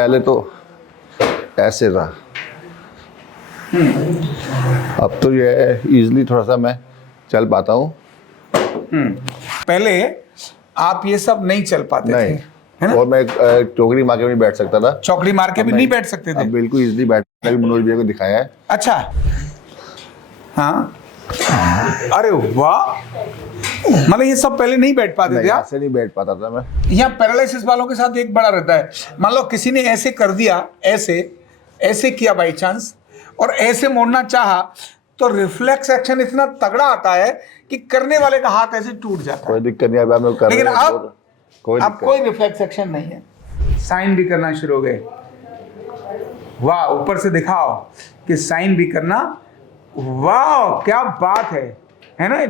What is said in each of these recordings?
पहले तो ऐसे था, अब तो ये है इजीली थोड़ा सा मैं चल पाता हूँ। पहले आप ये सब नहीं चल पाते थे, नहीं, है ना? और मैं टोकरी मार के भी नहीं बैठ सकता था। चौकड़ी मार के भी नहीं बैठ सकते थे। अब बिल्कुल इजीली बैठना भी मनोज भैया को दिखाया है। अच्छा, हाँ, अरे वाह, मतलब ये सब पहले नहीं बैठ पाते नहीं, थे आप? ऐसे नहीं बैठ पाता था मैं। यहाँ पैरालिसिस वालों के साथ एक बड़ा रहता है, मान लो किसी ने ऐसे कर दिया, ऐसे ऐसे किया बाई चांस, और ऐसे मोड़ना चाहा, तो रिफ्लेक्स एक्शन इतना तगड़ा आता है कि करने वाले का हाथ ऐसे टूट जाता है। कोई दिक्कत नहीं, अब मैं कर लेकिन रहा हूँ, अब कोई अब दिक्कत कोई रिफ्लेक्स एक्शन नहीं है, साइन भी करना शुरू हो गए। वाह, ऊपर से दिखाओ कि साइन भी करना, वाह क्या बात है ना?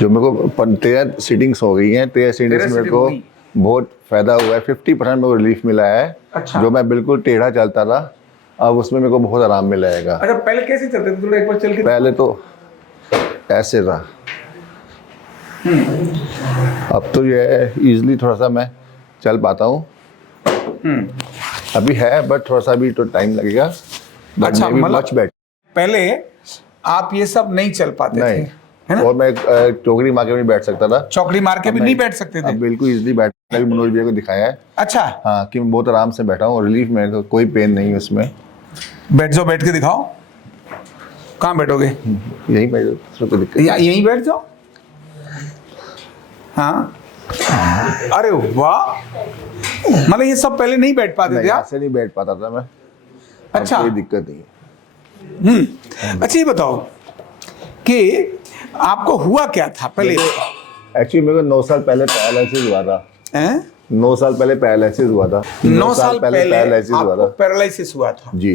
जो मेरे को 13 सीटिंग्स हो गई हैं, 13 सीटिंग्स मेरे को बहुत फायदा हुआ है। 50% मेरे को रिलीफ मिला है। अच्छा। जो मैं बिल्कुल टेढ़ा चलता था, अब उसमें मेरे को बहुत आराम मिलेगा। अच्छा, पहले कैसे चलते थे, थोड़ा एक बार चल के? पहले तो ऐसे था, अब तो ये है इजीली थोड़ा सा मैं चल पाता हूँ। अभी है बट थोड़ा सा भी तो टाइम लगेगा। अच्छा, मतलब मच बेटर। पहले आप ये सब नहीं चल पाते थे, नहीं, है ना? और मैं टोकरी मार के भी नहीं बैठ सकता था। चौकड़ी मार के भी नहीं बैठ सकते थे। अब बिल्कुल इजीली बैठना भी मनोज भैया को दिखाया है। अच्छा, हाँ, कि मैं बहुत आराम से बैठा हूँ, रिलीफ मेरे को कोई पेन नहीं है उसमें। बैठ जाओ, बैठ के दिखाओ। कहाँ बैठोगे? यही मैं कोई दिक्कत या यहीं बैठ जाओ। हाँ, अरे वाह, मतलब ये सब पहले नहीं बैठ पाते थे नहीं, आप? ऐसे नहीं बैठ पाता था मैं। अब अच्छा। कोई दिक्कत नहीं है। अच्छा, ये बताओ कि आपको हुआ क्या था पहले? एक्चुअली मेरे को 9 साल पहले पैरालिसिस हुआ था। हैं? 9 साल पहले पैरालिसिस हुआ था। 9 साल पहले पैरालिसिस हुआ आपको था पैरालिसिस हुआ था? जी।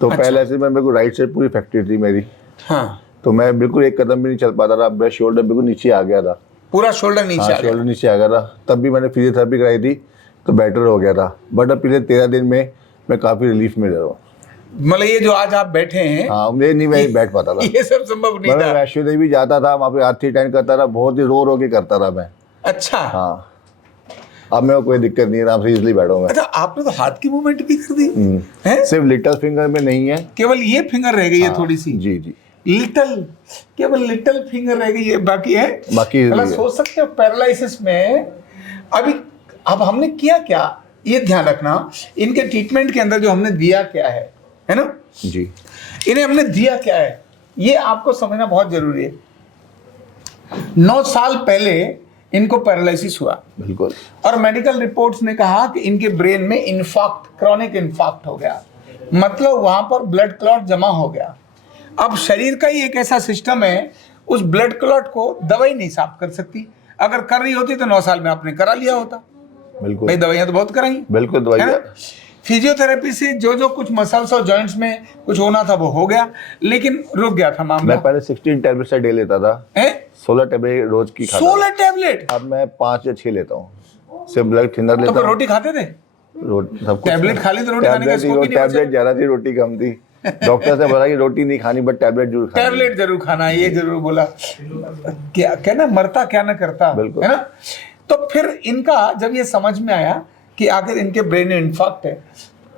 तो अच्छा। पैरालिसिस में मेरे को राइट साइड पूरी फ्रैक्चर थी मेरी। हाँ, तो मैं बिल्कुल एक कदम भी नहीं चल पाता था। मेरा शोल्डर बिल्कुल नीचे आ गया था। पूरा शोल्डर नीचे हाँ, आ गया। शोल्डर नीचे आ गया था। तब भी मैंने फिजियोथेरेपी कराई थी तो बेटर हो गया था। बट अब पिछले 13 दिन में मैं काफी रिलीफ में रह रहा हूँ। मतलब ये जो आज आप बैठे हैं, हाँ, मैं नहीं बैठ पाता था। ये सब संभव नहीं मैं था। वैष्णो देवी जाता था, वहाँ पे हाथी टाइम करता था, बहुत ही रो के करता था मैं। अच्छा। हाँ, अब मेरे को कोई दिक्कत नहीं है, आराम से इजिली बैठा मैं। अच्छा, आपने तो हाथ की मूवमेंट भी कर दी है? सिर्फ लिटिल फिंगर में नहीं है, केवल ये फिंगर रह गई है थोड़ी सी। जी जी। लिटिल, केवल लिटिल फिंगर रह गई है, बाकी है। बाकी मतलब सोच सकते हो पैरालिसिस में अभी अब हमने किया क्या, ये ध्यान रखना। इनके ट्रीटमेंट के अंदर जो हमने दिया क्या है ना? जी, इन्हें हमने दिया क्या है, ये आपको समझना बहुत जरूरी है। 9 साल पहले इनको पैरालिसिस हुआ, बिल्कुल। और मेडिकल रिपोर्ट्स ने कहा कि इनके ब्रेन में इन्फाक्ट, क्रॉनिक इन्फाक्ट हो गया, मतलब वहां पर ब्लड क्लॉट जमा हो गया। अब शरीर का ही एक ऐसा सिस्टम है, उस ब्लड क्लॉट को दवाई नहीं साफ कर सकती। अगर कर रही होती तो 9 साल में आपने करा लिया होता। बिल्कुल भाई दवाइयां तो बहुत कराई, बिल्कुल है ना? दवाई। फिजियोथेरेपी से जो कुछ मसल्स और जॉइंट्स में कुछ होना था वो हो गया, लेकिन रुक गया था मामला। मैं पहले 16 टैबलेट डे लेता था, 16 टैबलेट रोज की खाता 16 टैबलेट? अब मैं 5 या 6 लेता हूँ। सिर्फ ब्लड थिनर लेता तो हूँ। रोटी खाते थे? सब कुछ टैबलेट खा ली तो रोटी खाने का स्कोप ही नहीं बचा। टैबलेट ज्यादा थी, रोटी कम थी। डॉक्टर से बोला कि रोटी नहीं खानी बट टैबलेट जरूर खानी। टैबलेट जरूर खाना है, ये जरूर बोला। क्या कहना, मरता क्या ना करता, बिल्कुल। है ना? तो फिर इनका जब ये समझ में आया कि आखिर इनके ब्रेन में इन्फाक्ट है,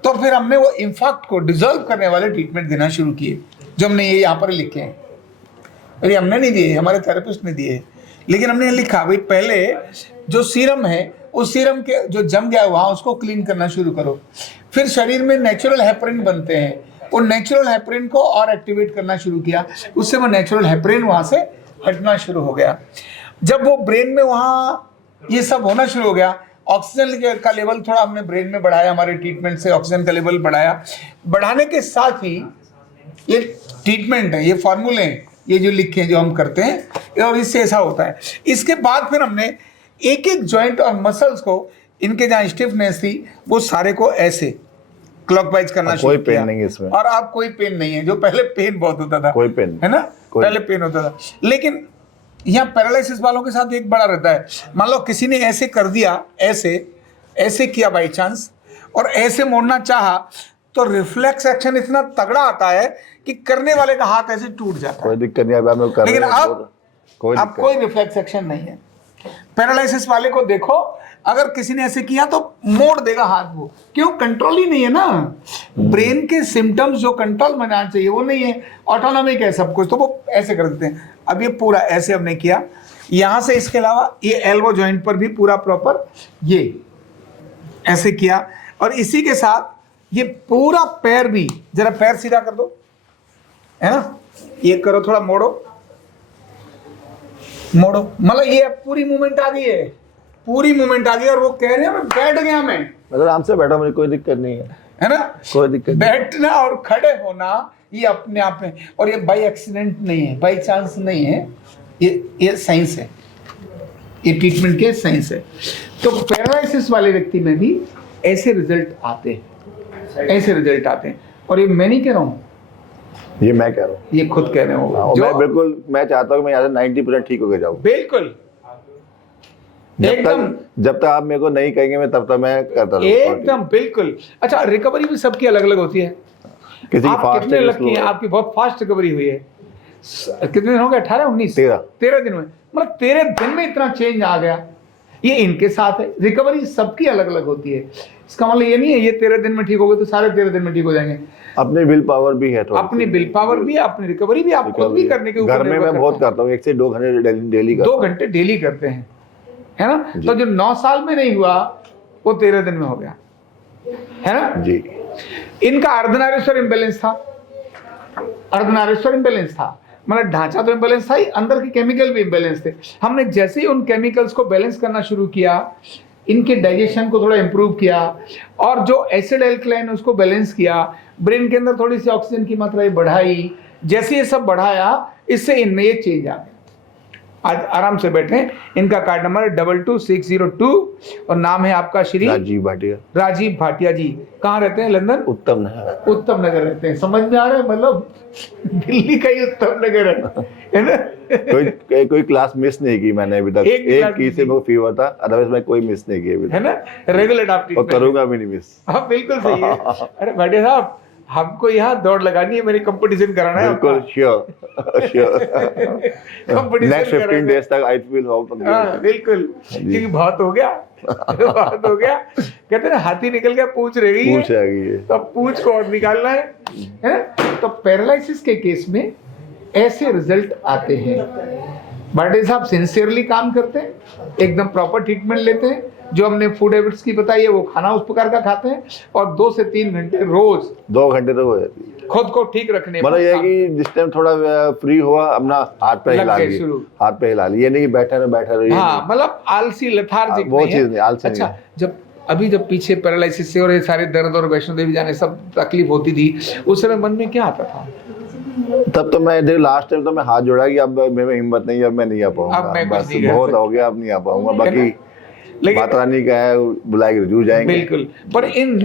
तो फिर हमने वो इन्फाक्ट को डिजॉल्व करने वाले ट्रीटमेंट देना शुरू किए, जो हमने ये यहाँ पर लिखे हैं। अरे हमने नहीं दिए, हमारे थेरेपिस्ट ने दिए, लेकिन हमने लिखा भाई पहले जो सीरम है, उस सीरम के जो जम गया वहाँ उसको क्लीन करना शुरू करो। फिर शरीर में नेचुरल हेपरिन बनते हैं, वो नेचुरल हेपरिन को और एक्टिवेट करना शुरू किया, उससे वो नेचुरल हेपरिन वहाँ से हटना शुरू हो गया। जब वो ब्रेन में वहाँ ये सब होना शुरू हो गया, ऑक्सीजन का लेवल थोड़ा हमने ब्रेन में बढ़ाया, हमारे ट्रीटमेंट से ऑक्सीजन का लेवल बढ़ाया। बढ़ाने के साथ ही ये ट्रीटमेंट है, ये फॉर्मूले हैं, ये जो लिखे हैं, जो हम करते हैं, और इससे ऐसा होता है। इसके बाद फिर हमने एक एक जॉइंट और मसल्स को, इनके जहाँ स्टिफनेस थी वो सारे को ऐसे क्लॉकवाइज करना शुरू किया। कोई पेन नहीं है इसमें, और अब कोई पेन नहीं है, जो पहले पेन बहुत होता था। कोई पेन है ना? पहले पेन होता था, लेकिन यहाँ पैरालिसिस वालों के साथ एक बड़ा रहता है, मान लो किसी ने ऐसे कर दिया, ऐसे ऐसे किया बाई चांस, और ऐसे मोड़ना चाहा, तो रिफ्लेक्स एक्शन इतना तगड़ा आता है कि करने वाले का हाथ ऐसे टूट जाता है। कोई दिक्कत नहीं, अब मैं कर लेकिन रहा हूँ। अब अब कोई रिफ्लेक्स एक्शन नहीं है। पैरालिसिस वाले को देखो, अगर किसी ने ऐसे किया तो मोड़ देगा हाथ, वो क्यों, कंट्रोल ही नहीं है ना। ब्रेन के सिम्टम्स जो कंट्रोल में आना चाहिए वो नहीं है, ऑटोनॉमिक है सब कुछ, तो वो ऐसे कर देते हैं। अब ये पूरा ऐसे हमने किया यहां से, इसके अलावा ये एल्बो जॉइंट पर भी पूरा प्रॉपर ये ऐसे किया, और इसी के साथ ये पूरा पैर भी, जरा पैर सीधा कर दो, है ना, ये करो, थोड़ा मोड़ो मोड़ो, मतलब ये पूरी मूवमेंट आ गई है, पूरी मूवमेंट आ गई। और वो कह रहे हैं मैं बैठ गया, मैं मतलब आराम से बैठा, मुझे कोई दिक्कत नहीं है ना, कोई दिक्कत नहीं। बैठना और खड़े होना ये अपने आप में, और ये बाई एक्सीडेंट नहीं है, बाई चांस नहीं है, ये साइंस है, ये ट्रीटमेंट के साइंस है। तो पैरालिसिस वाले व्यक्ति में भी ऐसे रिजल्ट आते हैं, ऐसे रिजल्ट आते हैं। और ये मैं नहीं कह रहा हूँ, ये मैं कह रहा हूँ, ये खुद कह रहे हो, मैं बिल्कुल, मैं चाहता हूँ मैं यहाँ से 90% ठीक होके जाऊँ। बिल्कुल जब तक आप मेरे को नहीं कहेंगे मैं तब तक मैं करता रहूँगा एकदम बिल्कुल। अच्छा, रिकवरी भी सबकी अलग अलग होती है, किसी की आप फास्ट कितने है, लगती है, आपकी बहुत फास्ट रिकवरी हुई है, कितने दिन हो गए, 18 19 13 दिन में, मतलब 13 दिन में इतना चेंज आ गया। ये इनके साथ है, रिकवरी सबकी अलग अलग होती है। इसका मतलब ये नहीं है ये 13 दिन में ठीक हो गए तो सारे 13 दिन में ठीक हो जाएंगे। अपनी विल पावर भी है, अपनी विल पावर भी, अपनी रिकवरी भी आप खुद भी करने के ऊपर घर में मैं बहुत करता हूँ, 1 से 2 घंटे डेली 2 घंटे डेली करते हैं, है ना। तो जो 9 साल में नहीं हुआ वो 13 दिन में हो गया, है ना जी। इनका अर्धनारीश्वर इम्बैलेंस था, अर्धनारीश्वर इम्बैलेंस था, मतलब ढांचा तो इम्बैलेंस था ही, अंदर के केमिकल भी इम्बैलेंस थे। हमने जैसे ही उन केमिकल्स को बैलेंस करना शुरू किया, इनके डाइजेशन को थोड़ा इंप्रूव किया, और जो एसिड एल्कलाइन उसको बैलेंस किया, ब्रेन के अंदर थोड़ी सी ऑक्सीजन की मात्रा बढ़ाई, जैसे ये सब बढ़ाया, इससे इनमें ये चेंज आ गया। आज आराम से बैठे, इनका कार्ड नंबर है 22602 और नाम है आपका श्री राजीव भाटिया। राजीव भाटिया जी। कहाँ रहते हैं? लंदन उत्तम नगर। उत्तम नगर रहते हैं, समझ में आ रहा है, मतलब दिल्ली का ही उत्तम नगर है ना। कोई क्लास मिस नहीं की मैंने अभी तक, एक की से वो फीवर था, अदरवाइज मैं कोई मिस नहीं की अभी तक, है ना, रेगुलर आप और करूंगा भी नहीं मिस। हाँ बिल्कुल सही है। अरे भाटिया साहब, हमको यहाँ दौड़ लगानी है, मेरी कंपटीशन कराना है, बिल्कुल श्योर श्योर। नेक्स्ट 15 डेज तक आई विल होप। बिल्कुल, क्योंकि बहुत हो गया, बहुत हो गया, कहते हैं ना हाथी निकल गया पूंछ रह गई है, पूंछ आ गई है, तो अब पूंछ को और निकालना है। तो पैरालिसिस के केस में ऐसे रिजल्ट आते हैं। भाटिया साहब सिंसियरली काम करते हैं, एकदम प्रॉपर ट्रीटमेंट लेते हैं, जो हमने फूड हैबिट्स की बताई है वो खाना उस प्रकार का खाते हैं, और 2 से 3 घंटे रोज, 2 घंटे तो हो जाती है खुद को ठीक रखने। मतलब ये है कि जिस टाइम थोड़ा फ्री हुआ अपना हाथ पे हिला लिए, हाथ पे हिला लिए, ये नहीं कि बैठा रहे। हाँ, मतलब आलसी लेथार्जिक वो चीज नहीं, आलसी नहीं। अच्छा, जब पीछे पैरालिसिस से और ये सारे दर्द और वैष्णो देवी जाने सब तकलीफ होती थी, उस समय मन में क्या आता था? तब तो मैं लास्ट टाइम तो मैं हाथ जोड़ा कि अब मेरे में हिम्मत नहीं, अब मैं नहीं आ पाऊंगा, बस बहुत हो गया, अब नहीं आ पाऊंगा। बाकी बात रानी का है, बुलाएगी जरूर जाएंगे। बिल्कुल। पर इन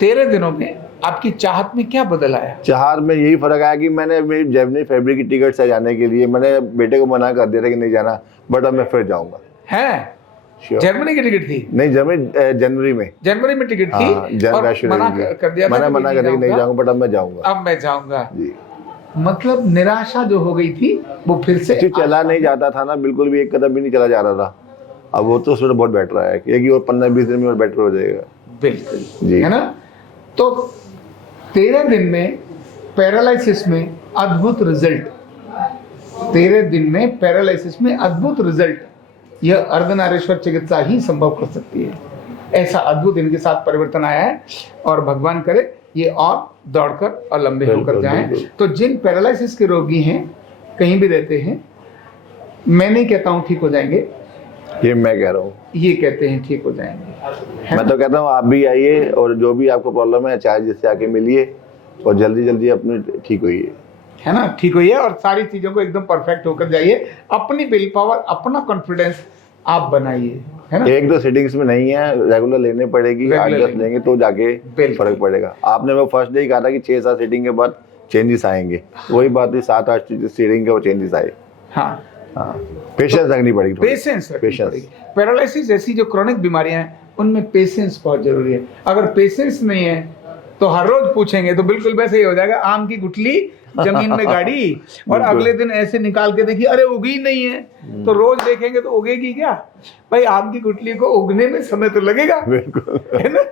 13 दिनों में आपकी चाहत में क्या बदल आया? चाहत में यही फर्क आया कि मैंने जर्मनी फरवरी की टिकट से जाने के लिए मैंने बेटे को मना कर दिया था कि नहीं जाना, बट अब मैं फिर जाऊंगा। है जर्मनी की टिकट थी? नहीं, जनवरी में टिकट थी, और मना कर दिया, मैंने मना कर दिया कि नहीं जाऊंगा, बट अब मैं जाऊंगा, अब मैं जाऊंगा जी। मतलब निराशा जो हो गई थी वो फिर से चला नहीं जाता था ना, बिल्कुल भी एक कदम भी नहीं चला जा रहा था। अब वो तो उसमें बहुत बेटर है कि और 15-20 दिन में और बेटर हो जाएगा। बिल्कुल जी, है ना। तो 13 दिन में पैरालिसिस में अद्भुत रिजल्ट, 13 दिन में पैरालिसिस में अद्भुत रिजल्ट, यह अर्धनारीश्वर चिकित्सा ही संभव कर सकती है। ऐसा अद्भुत इनके साथ परिवर्तन आया है, और भगवान करे ये और दौड़कर और लंबे होकर जाएं। तो जिन पैरालिसिस के रोगी हैं, कहीं भी रहते हैं, मैं नहीं कहता हूं ठीक हो जाएंगे, ये मैं कह रहा हूँ, ये कहते हैं ठीक हो जाएंगे। मैं तो कहता हूँ आप भी आइए, और जो भी आपको प्रॉब्लम है चाहे जिससे आके मिलिए, और जल्दी अपनी ठीक होइए, है ना, ठीक होइए, और सारी चीजों को एकदम परफेक्ट होकर जाइए। अपनी विल पावर, अपना कॉन्फिडेंस आप बनाइए, है ना। 1-2 सीटिंग्स में नहीं है, रेगुलर लेने पड़ेगी, 8-10 लेंगे तो जाके फर्क पड़ेगा। आपने वो फर्स्ट डे कहा था कि 6-7 सीटिंग के बाद चेंजेस आएंगे, वही बात है, 7-8 सीटिंग के वो चेंजेस आए। हाँ, पेशेंस रखनी पड़ेगी, पेशेंस पैरालिसिस जैसी जो क्रॉनिक बीमारियां हैं उनमें पेशेंस बहुत जरूरी है। अगर पेशेंस नहीं है तो हर रोज पूछेंगे तो बिल्कुल वैसे ही हो जाएगा, आम की गुठली जमीन में गाड़ी और अगले दिन ऐसे निकाल के देखिए अरे उगी नहीं है, तो रोज देखेंगे तो उगेगी क्या? भाई आम की गुठली को उगने में समय तो लगेगा, बिल्कुल है ना?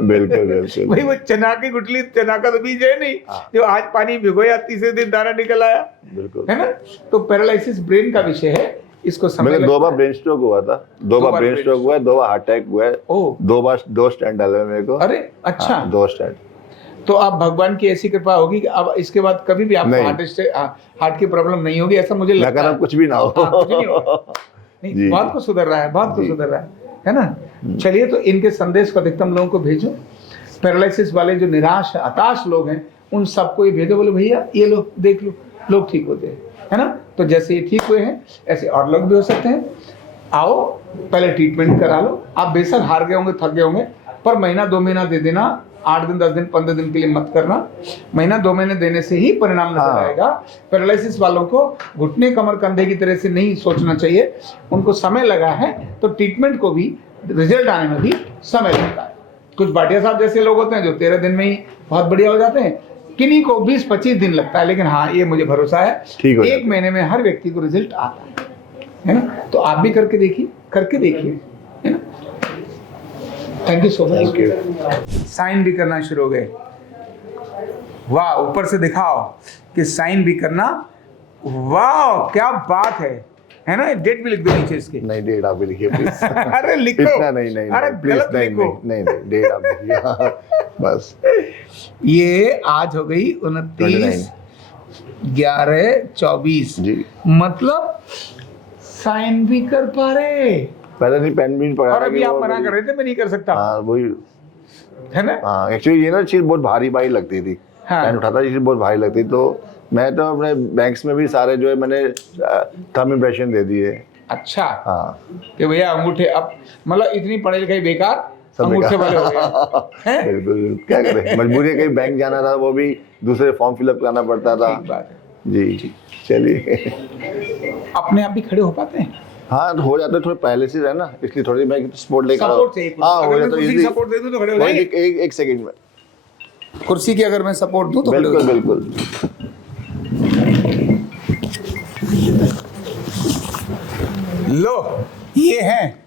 बिल्कुल बिल्कुल। भाई वो चना की गुठली, चना का तो बीज है नहीं जो आज पानी भिगोया तीसरे दिन दाना निकल आया, बिल्कुल, है ना? तो पैरालिसिस ब्रेन का विषय है, इसको समय मेरे 2 लगता बार है। ब्रेन स्ट्रोक हुआ था, 2 बार ब्रेन स्ट्रोक हुआ है, 2 बार हार्ट अटैक हुआ है, ओह 2 बार 2 स्टेंट डाले मेरे को। अरे अच्छा, हाँ, 2 स्टेंट। तो आप भगवान की ऐसी कृपा होगी कि अब इसके बाद कभी भी आपको नहीं। हार्ट की प्रॉब्लम नहीं होगी, ऐसा मुझे मैं लगता कह रहा है। हूँ कुछ भी ना हो। हाँ, कुछ नहीं होगा। नहीं, जी। बहुत कुछ सुधर रहा है, बहुत कुछ जी। सुधर रहा है ना? चलिए, तो इनके संदेश को अधिकतम लोगों को भेजो। पैरालिसिस वाले जो निराश हताश लोग हैं उन सबको ये भेजो, बोले भैया ये लो देख लो, लोग ठीक होते हैं, है ना? तो जैसे ये ठीक हुए हैं ऐसे और लोग भी हो सकते हैं। आओ पहले ट्रीटमेंट करा लो। आप बेशक हार गए होंगे, थक गए होंगे, पर महीना 2 महीना दे देना, 8 दिन 10 दिन 15 दिन के लिए मत करना। महीना 2 महीने देने से ही परिणाम नजर हाँ। आएगा। पैरालिसिस वालों को घुटने कमर कंधे की तरह से नहीं सोचना चाहिए, उनको समय लगा है तो ट्रीटमेंट को भी, रिजल्ट आने में भी समय लगता है। कुछ भाटिया साहब जैसे लोग होते हैं जो 13 दिन में ही बहुत बढ़िया हो जाते हैं, किन्हीं को 20-25 दिन लगता है, लेकिन हाँ ये मुझे भरोसा है ठीक हो 1 जाता है। महीने में हर व्यक्ति को रिजल्ट आता है ना? तो आप भी करके देखिए, है ना? Thank you so much. Thank you. Sign भी करना शुरू हो गए। वाह, ऊपर से दिखाओ कि साइन भी करना। वाह क्या बात है ना? डेट भी लिख दो नीचे इसके। नहीं, डेट आप भी लिखिए प्लीज। अरे लिखो, इतना नहीं अरे प्लीज, गलत नहीं लिखो। नहीं नहीं, डेट आप लिखिए। हाँ, बस ये आज हो गई 29 11 24 जी। मतलब साइन भी कर पा रहे, पहले नहीं पेन भी नहीं पकड़ा और था अभी कि आप वो मना कर रहे थे मैं नहीं कर सकता, हाँ वही, है ना? हाँ एक्चुअली ये ना चीज बहुत भारी भारी लगती थी। हाँ। पेन उठाता चीज बहुत भारी लगती, तो मैं तो अपने बैंक्स में भी सारे जो है मैंने थंब इम्प्रेशन दे दिए। अच्छा, हाँ कि भैया अंगूठे, अब मतलब इतनी पढ़ाई लिखाई बेकार, सब अंगूठे बेकार। वाले हो गए हैं? बिल्कुल, क्या करें, मजबूरी है, कहीं बैंक जाना था वो भी दूसरे फॉर्म फिलअप करना पड़ता था। ठीक बात है। जी चलिए। अपने आप भी खड़े हो पाते हैं? हाँ तो हो जाता है, थोड़े पहले से है ना, इसलिए थोड़ी मैं सपोर्ट लेकर सपोर्ट चाहिए कुछ। हाँ हो अगर मैं जाता है कुर्सी की easily। सपोर्ट दे दूं तो खड़े हो वही जाएंगे? एक सेकंड में। कुर्सी की अगर मैं सपोर्ट दूं तो खड़े हो बिल्कुल जाएंगे। बिल्कुल। लो ये हैं,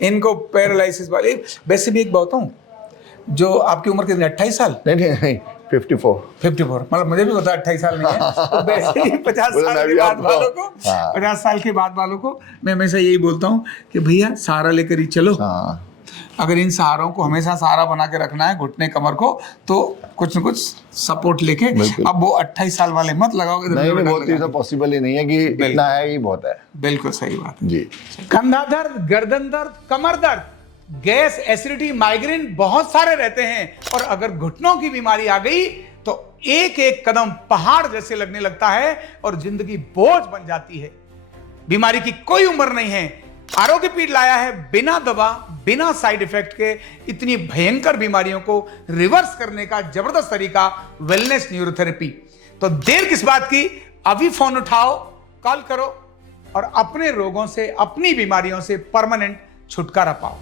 इनको पैरालिसिस वाले। वैसे भी एक बात हूँ, जो आपकी उम्र कितनी, 28 साल? नहीं नहीं नहीं, 54। 54, मतलब मुझे भी पता 28 साल नहीं है, तो वैसे ही 50 बोला साल मैं के भी बाद आपको- वालों को, हाँ। 50 साल के बाद वालों को मैं हमेशा यही बोलता हूँ कि भैया सहारा लेकर ही चलो। हाँ अगर इन सहारों को हमेशा सहारा बना के रखना है, घुटने कमर को, तो कुछ न कुछ सपोर्ट लेके। बिल्कुल। अब वो 28 साल वाले मत लगाओगे, तो नहीं डर नहीं, बहुत लगा चीज़ तो पॉसिबल ही नहीं है कि इतना है ही बहुत है। बिल्कुल सही बात है। जी कंधा दर्द, गर्दन दर्द, कमर दर्द, गैस, एसिडिटी, माइग्रेन बहुत सारे रहते हैं, और अगर घुटनों की बीमारी आ गई तो एक एक कदम पहाड़ जैसे लगने लगता है और जिंदगी बोझ बन जाती है। बीमारी की कोई उम्र नहीं है। आरोग्य पीठ लाया है बिना दवा, बिना साइड इफेक्ट के इतनी भयंकर बीमारियों को रिवर्स करने का जबरदस्त तरीका, वेलनेस न्यूरोथेरेपी। तो देर किस बात की, अभी फोन उठाओ, कॉल करो और अपने रोगों से, अपनी बीमारियों से परमानेंट छुटकारा पाओ।